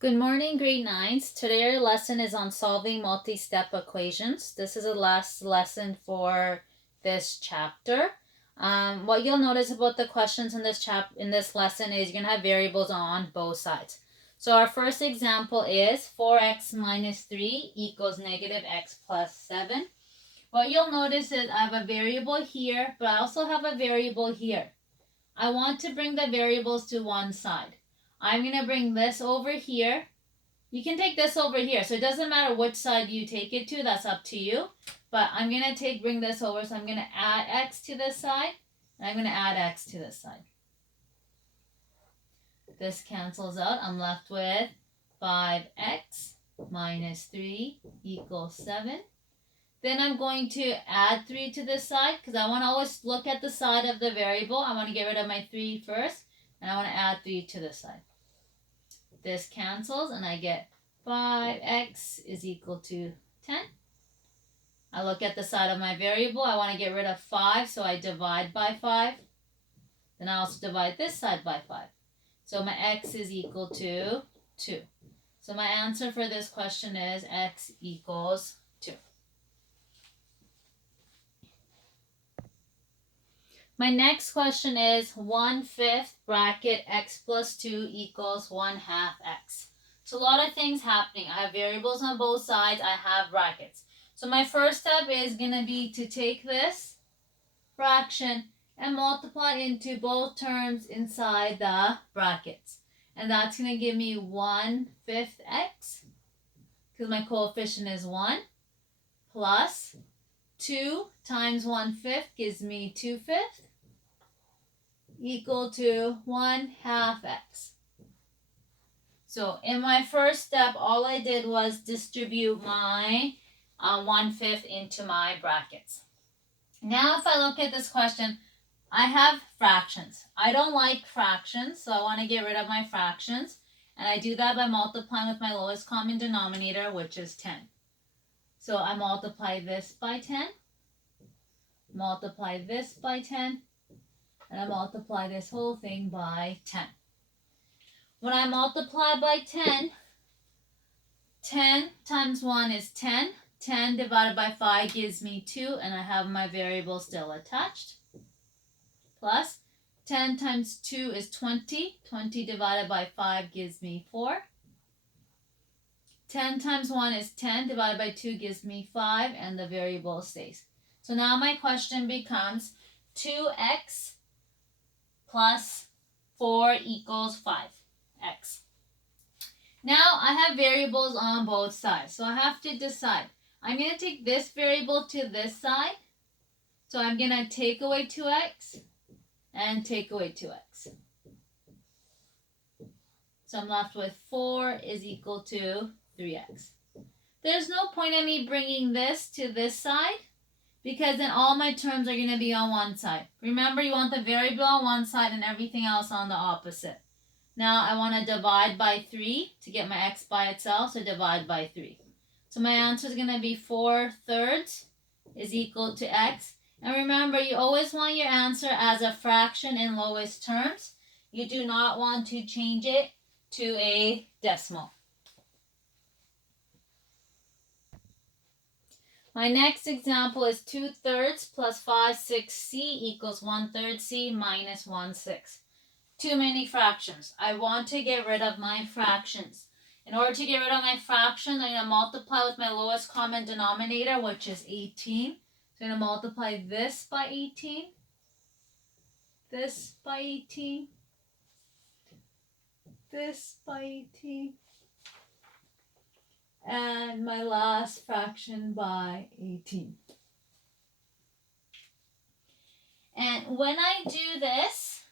Good morning, grade 9s. Today our lesson is on solving multi-step equations. This is the last lesson for this chapter. What you'll notice about the questions in this lesson is you're going to have variables on both sides. So our first example is 4x minus 3 equals negative x plus 7. What you'll notice is I have a variable here, but I also have a variable here. I want to bring the variables to one side. I'm going to bring this over here. You can take this over here. So it doesn't matter which side you take it to. That's up to you. But I'm going to bring this over. So I'm going to add x to this side. And I'm going to add x to this side. This cancels out. I'm left with 5x minus 3 equals 7. Then I'm going to add 3 to this side because I want to always look at the side of the variable. I want to get rid of my 3 first. And I want to add 3 to this side. This cancels and I get 5x is equal to 10. I look at the side of my variable. I want to get rid of 5, so I divide by 5. Then I also divide this side by 5. So my x is equal to 2. So my answer for this question is x equals 2. My next question is 1/5 bracket x plus 2 equals 1/2 x. So a lot of things happening. I have variables on both sides. I have brackets. So my first step is going to be to take this fraction and multiply into both terms inside the brackets. And that's going to give me 1/5 x, because my coefficient is 1, plus 2 times 1/5 gives me 2/5, equal to 1/2 x. So in my first step, all I did was distribute my 1/5 into my brackets. Now if I look at this question, I have fractions. I don't like fractions, so I want to get rid of my fractions. And I do that by multiplying with my lowest common denominator, which is 10. So I multiply this by 10, multiply this by 10, and I multiply this whole thing by 10. When I multiply by 10, 10 times 1 is 10. 10 divided by 5 gives me 2, and I have my variable still attached. Plus 10 times 2 is 20. 20 divided by 5 gives me 4. 10 times 1 is 10. Divided by 2 gives me 5, and the variable stays. So now my question becomes 2x plus 4 equals 5x. Now I have variables on both sides, so I have to decide. I'm going to take this variable to this side, so I'm going to take away 2x and take away 2x. So I'm left with 4 is equal to 3x. There's no point in me bringing this to this side, because then all my terms are going to be on one side. Remember, you want the variable on one side and everything else on the opposite. Now I want to divide by 3 to get my x by itself, so divide by 3. So my answer is going to be 4/3 is equal to x. And remember, you always want your answer as a fraction in lowest terms. You do not want to change it to a decimal. My next example is 2/3 plus 5/6c equals 1/3 c minus 1/6. Too many fractions. I want to get rid of my fractions. In order to get rid of my fractions, I'm going to multiply with my lowest common denominator, which is 18. So I'm going to multiply this by 18, this by 18, this by 18, and my last fraction by 18. And when I do this,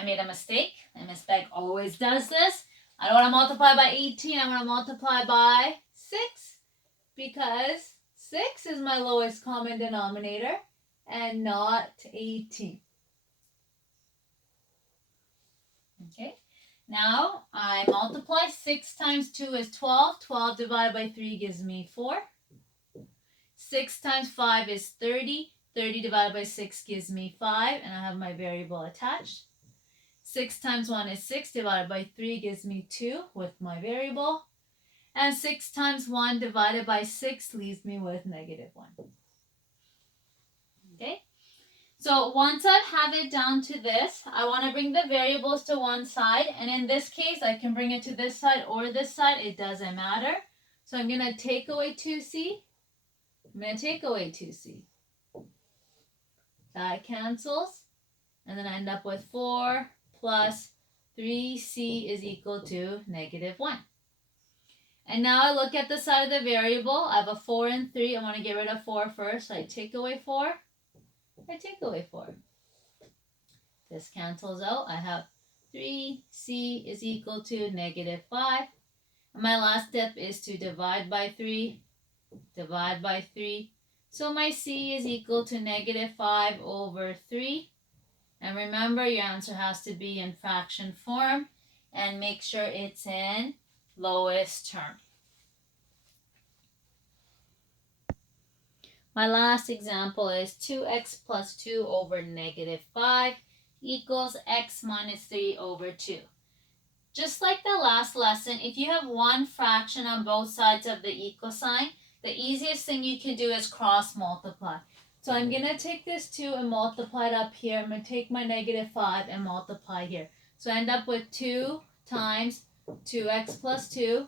I made a mistake. A mistake always does this. I don't want to multiply by 18. I want to multiply by 6, because 6 is my lowest common denominator and not 18. Okay. Now I multiply. 6 times 2 is 12. 12 divided by 3 gives me 4. 6 times 5 is 30. 30 divided by 6 gives me 5, and I have my variable attached. 6 times 1 is 6 divided by 3 gives me 2 with my variable. And 6 times 1 divided by 6 leaves me with negative 1. Okay? So once I have it down to this, I want to bring the variables to one side. And in this case, I can bring it to this side or this side. It doesn't matter. So I'm going to take away 2c. I'm going to take away 2c. That cancels. And then I end up with 4 plus 3c is equal to negative 1. And now I look at the side of the variable. I have a 4 and 3. I want to get rid of 4 first. So I take away 4. I take away 4. This cancels out. I have 3c is equal to negative 5. And my last step is to divide by 3. Divide by 3. So my c is equal to negative 5 over 3. And remember, your answer has to be in fraction form. And make sure it's in lowest term. My last example is 2x plus 2 over negative 5 equals x minus 3 over 2. Just like the last lesson, if you have one fraction on both sides of the equal sign, the easiest thing you can do is cross multiply. So I'm going to take this 2 and multiply it up here. I'm going to take my negative 5 and multiply here. So I end up with 2 times 2x plus 2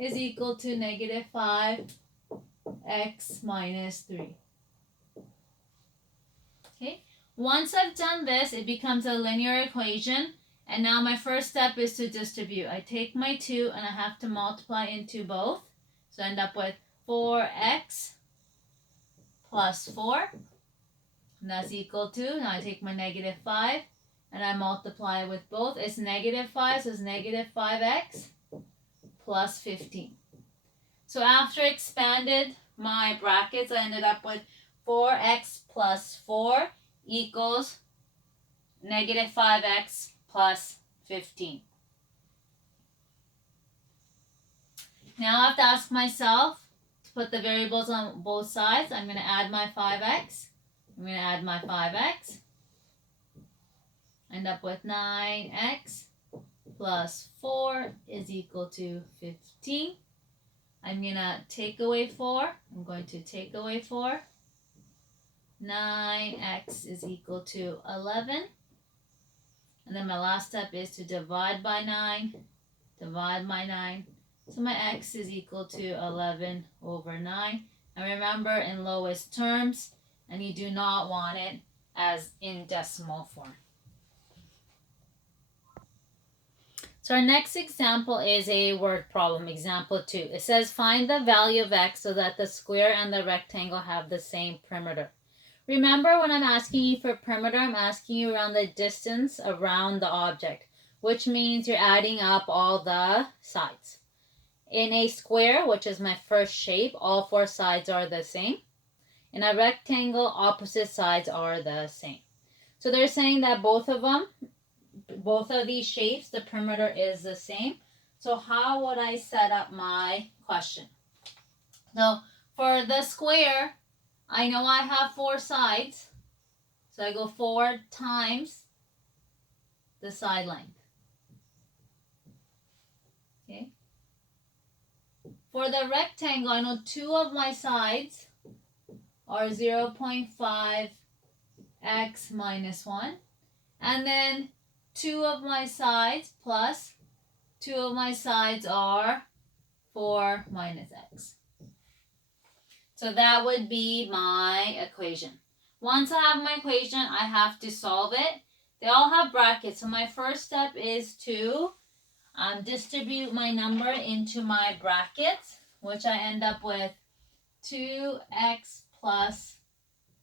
is equal to negative 5 x minus 3. Okay, once I've done this, it becomes a linear equation. And now my first step is to distribute. I take my 2 and I have to multiply into both. So I end up with 4x plus 4. And that's equal to, now I take my negative 5 and I multiply with both. It's negative 5, so it's negative 5x plus 15. So after I expanded my brackets, I ended up with 4x plus 4 equals negative 5x plus 15. Now I have to ask myself to put the variables on both sides. I'm going to add my 5x. I'm going to add my 5x. End up with 9x plus 4 is equal to 15. I'm going to take away 4. I'm going to take away 4. 9x is equal to 11. And then my last step is to divide by 9. Divide by 9. So my x is equal to 11 over 9. And remember, in lowest terms, and you do not want it as in decimal form. So our next example is a word problem, example 2. It says find the value of x so that the square and the rectangle have the same perimeter. Remember, when I'm asking you for perimeter, I'm asking you around the distance around the object, which means you're adding up all the sides. In a square, which is my first shape, all 4 sides are the same. In a rectangle, opposite sides are the same. So they're saying that both of these shapes, the perimeter is the same. So how would I set up my question? So for the square, I know I have 4 sides. So I go 4 times the side length. Okay. For the rectangle, I know 2 of my sides are 0.5 x minus 1. And then 2 of my sides plus 2 of my sides are 4 minus x. So that would be my equation. Once I have my equation, I have to solve it. They all have brackets. So my first step is to distribute my number into my brackets, which I end up with 2x plus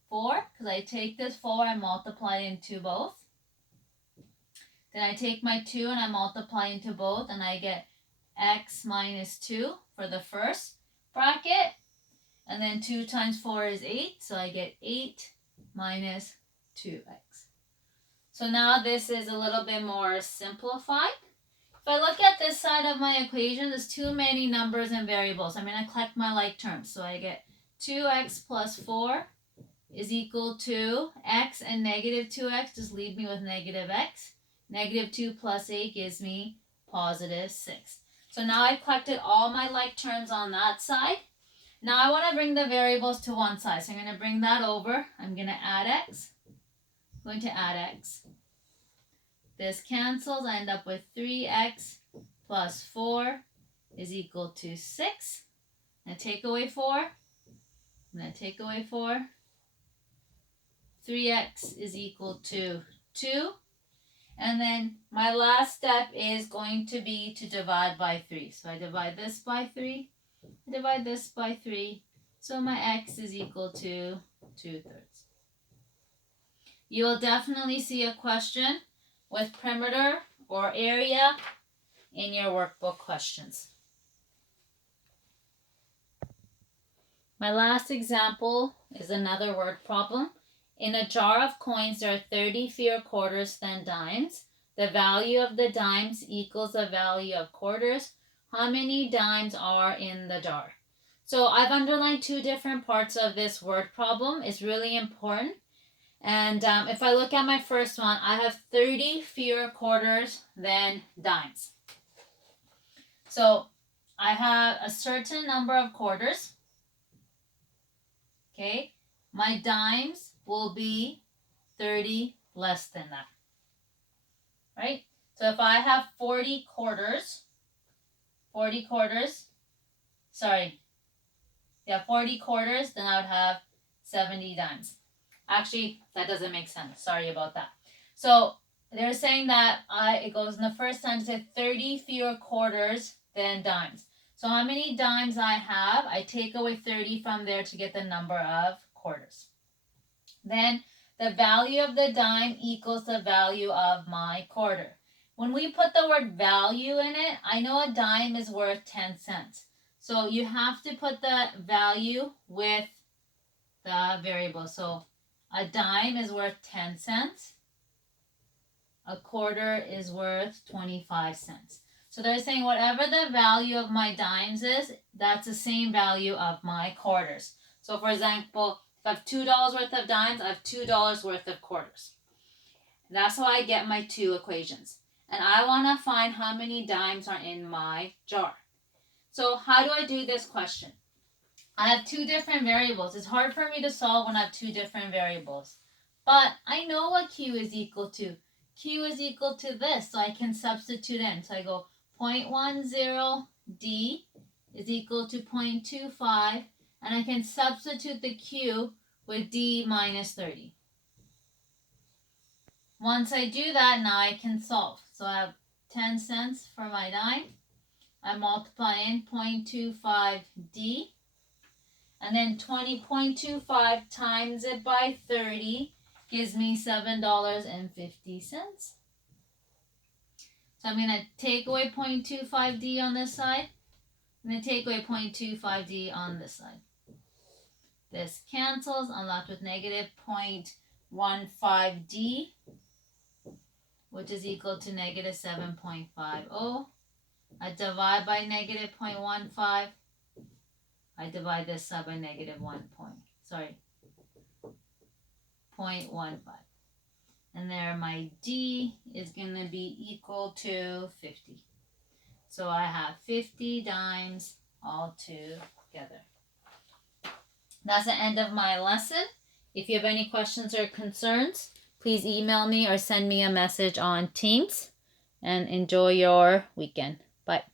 4, because I take this 4 and multiply into both. Then I take my 2 and I multiply into both, and I get x minus 2 for the first bracket. And then 2 times 4 is 8, so I get 8 minus 2x. So now this is a little bit more simplified. If I look at this side of my equation, there's too many numbers and variables. I'm going to collect my like terms. So I get 2x plus 4 is equal to x, and negative 2x just leave me with negative x. Negative 2 plus 8 gives me positive 6. So now I've collected all my like terms on that side. Now I want to bring the variables to one side. So I'm going to bring that over. I'm going to add x. I'm going to add x. This cancels. I end up with 3x plus 4 is equal to 6. I'm going to take away 4. I'm going to take away 4. 3x is equal to 2. And then my last step is going to be to divide by 3. So I divide this by 3. I divide this by 3. So my x is equal to 2/3. You will definitely see a question with perimeter or area in your workbook questions. My last example is another word problem. In a jar of coins, there are 30 fewer quarters than dimes. The value of the dimes equals the value of quarters. How many dimes are in the jar? So I've underlined two different parts of this word problem. It's really important. And if I look at my first one, I have 30 fewer quarters than dimes. So I have a certain number of quarters. Okay, my dimes will be 30 less than that, right? So if I have 40 quarters, 40 quarters, then I would have 70 dimes. Actually, that doesn't make sense. Sorry about that. So they're saying that it goes in the first sentence, 30 fewer quarters than dimes. So how many dimes I have, I take away 30 from there to get the number of quarters. Then the value of the dime equals the value of my quarter. When we put the word value in it, I know a dime is worth 10 cents. So you have to put the value with the variable. So a dime is worth 10 cents. A quarter is worth 25 cents. So they're saying whatever the value of my dimes is, that's the same value of my quarters. So for example, if I have $2 worth of dimes, I have $2 worth of quarters. That's how I get my two equations. And I want to find how many dimes are in my jar. So how do I do this question? I have two different variables. It's hard for me to solve when I have two different variables. But I know what Q is equal to. Q is equal to this, so I can substitute in. So I go 0.10 D is equal to 0.25, and I can substitute the Q with D minus 30. Once I do that, now I can solve. So I have 10 cents for my dime. I multiply in 0.25 D. And then 20.25 times it by 30 gives me $7.50. So I'm going to take away 0.25 D on this side. I'm going to take away 0.25 D on this side. This cancels. I'm left with negative 0.15 D, which is equal to negative 7.50. I divide by negative 0.15. I divide this up by negative 0.15. And there my D is going to be equal to 50. So I have 50 dimes all together. That's the end of my lesson. If you have any questions or concerns, please email me or send me a message on Teams. And enjoy your weekend. Bye.